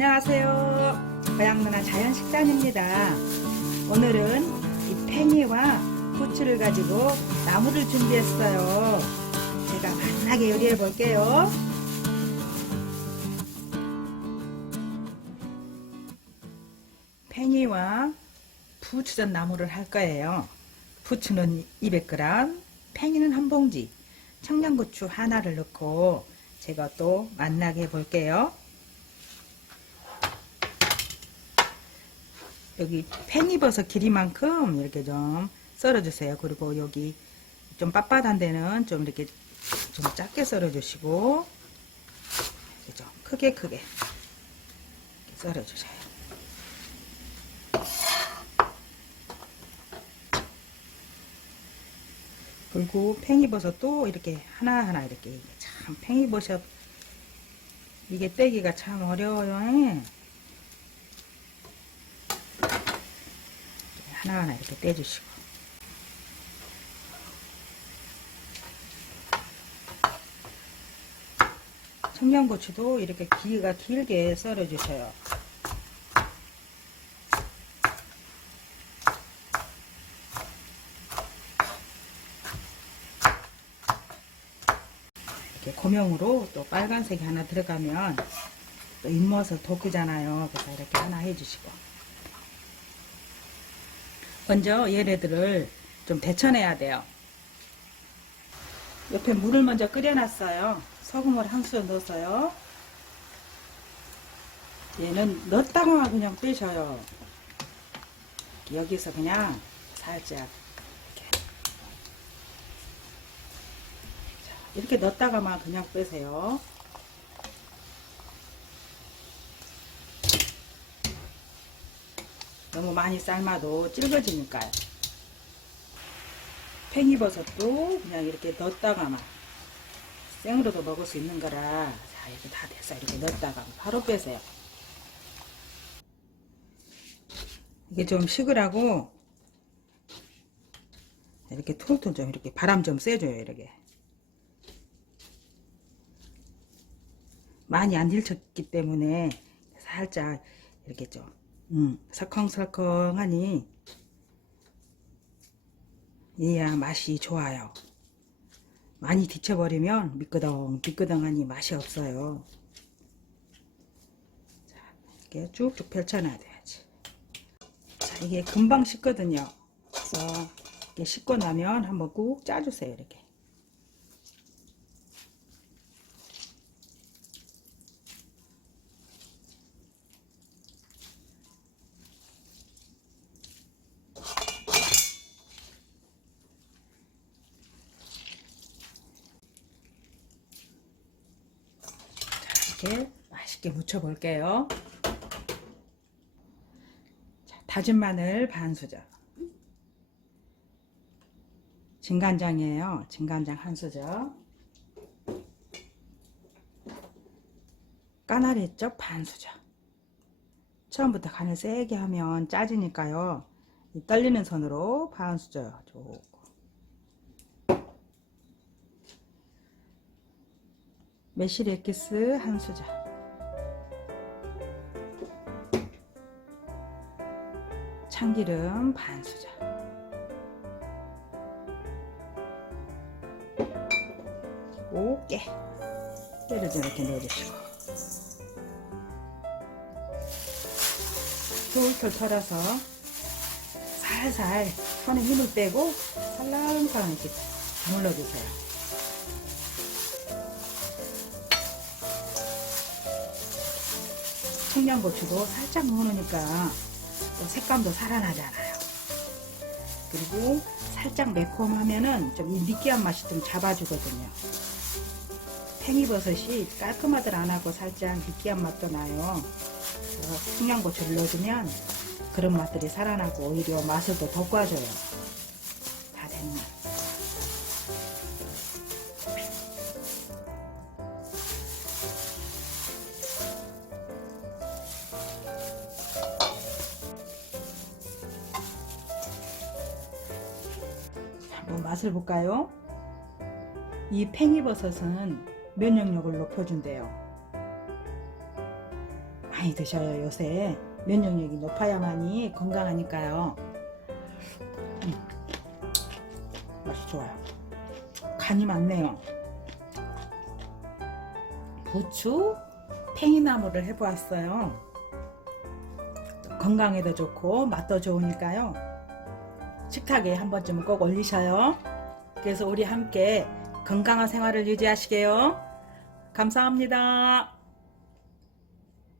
안녕하세요. 고향문화 자연식단입니다. 오늘은 이 팽이와 부추를 가지고 나무를 준비했어요. 제가 맛나게 요리해 볼게요. 팽이와 부추전 나무를 할 거예요. 부추는 200g, 팽이는 한 봉지, 청양고추 하나를 넣고 제가 또 맛나게 해 볼게요. 여기 팽이버섯 길이만큼 이렇게 좀 썰어주세요. 그리고 여기 좀 빳빳한 데는 좀 이렇게 좀 작게 썰어주시고 이렇게 좀 크게 크게 썰어주세요. 그리고 팽이버섯도 이렇게 하나하나 이렇게 참 팽이버섯 이게 떼기가 참 어려워요. 하나하나 이렇게 떼주시고 청양고추도 이렇게 길이가 길게 썰어 주셔요. 이렇게 고명으로 또 빨간색이 하나 들어가면 또 입맛을 돋구잖아요. 그래서 이렇게 하나 해주시고 먼저 얘네들을 좀 데쳐내야 돼요. 옆에 물을 먼저 끓여놨어요. 소금을 한수 넣어서요. 얘는 넣었다가 그냥 빼셔요. 여기서 그냥 살짝 이렇게, 자, 이렇게 넣었다가만 그냥 빼세요. 너무 많이 삶아도 질겨지니까요. 팽이버섯도 그냥 이렇게 넣었다가만 생으로도 먹을 수 있는 거라 자 이렇게 다 됐어 이렇게 넣었다가 바로 빼세요. 이게 좀 식으라고 이렇게 툴툴 좀 이렇게 바람 좀 쐬줘요 이렇게 많이 안 질쳤기 때문에 살짝 이렇게 좀 음, 설컹설컹하니 이야 맛이 좋아요. 많이 데쳐버리면 미끄덩 미끄덩하니 맛이 없어요. 자, 이렇게 쭉쭉 펼쳐놔야 돼야지. 자, 이게 금방 식거든요. 그래서 이렇게 식고 나면 한번 꾹 짜주세요. 이렇게. 이렇게 맛있게 무쳐 볼게요. 자, 다진 마늘 반 수저. 진간장이에요. 진간장 한 수저. 까나리 쩍반 수저. 처음부터 간을 세게 하면 짜지니까요. 이 떨리는 손으로 반 수저 조금. 매실 엑기스 한 수저. 참기름 반 수저. 오깨 깨를 좀 이렇게 넣어주시고. 툴툴 털어서 살살 손에 힘을 빼고 살랑살랑 이렇게 눌러주세요 청양고추도 살짝 넣으니까 또 색감도 살아나잖아요. 그리고 살짝 매콤하면은 좀 이 느끼한 맛이 좀 잡아주거든요. 팽이버섯이 깔끔하들 안 하고 살짝 느끼한 맛도 나요. 그래서 청양고추를 넣어주면 그런 맛들이 살아나고 오히려 맛을 더 돋궈줘요. 다 됐네. 맛을 볼까요? 이 팽이버섯은 면역력을 높여준대요. 많이 드셔요 요새 면역력이 높아야만이 건강하니까요 음. 맛이 좋아요 간이 많네요 부추 팽이나물을 해보았어요 건강에도 좋고 맛도 좋으니까요 식탁에 한 번쯤은 꼭 올리셔요. 그래서 우리 함께 건강한 생활을 유지하시게요. 감사합니다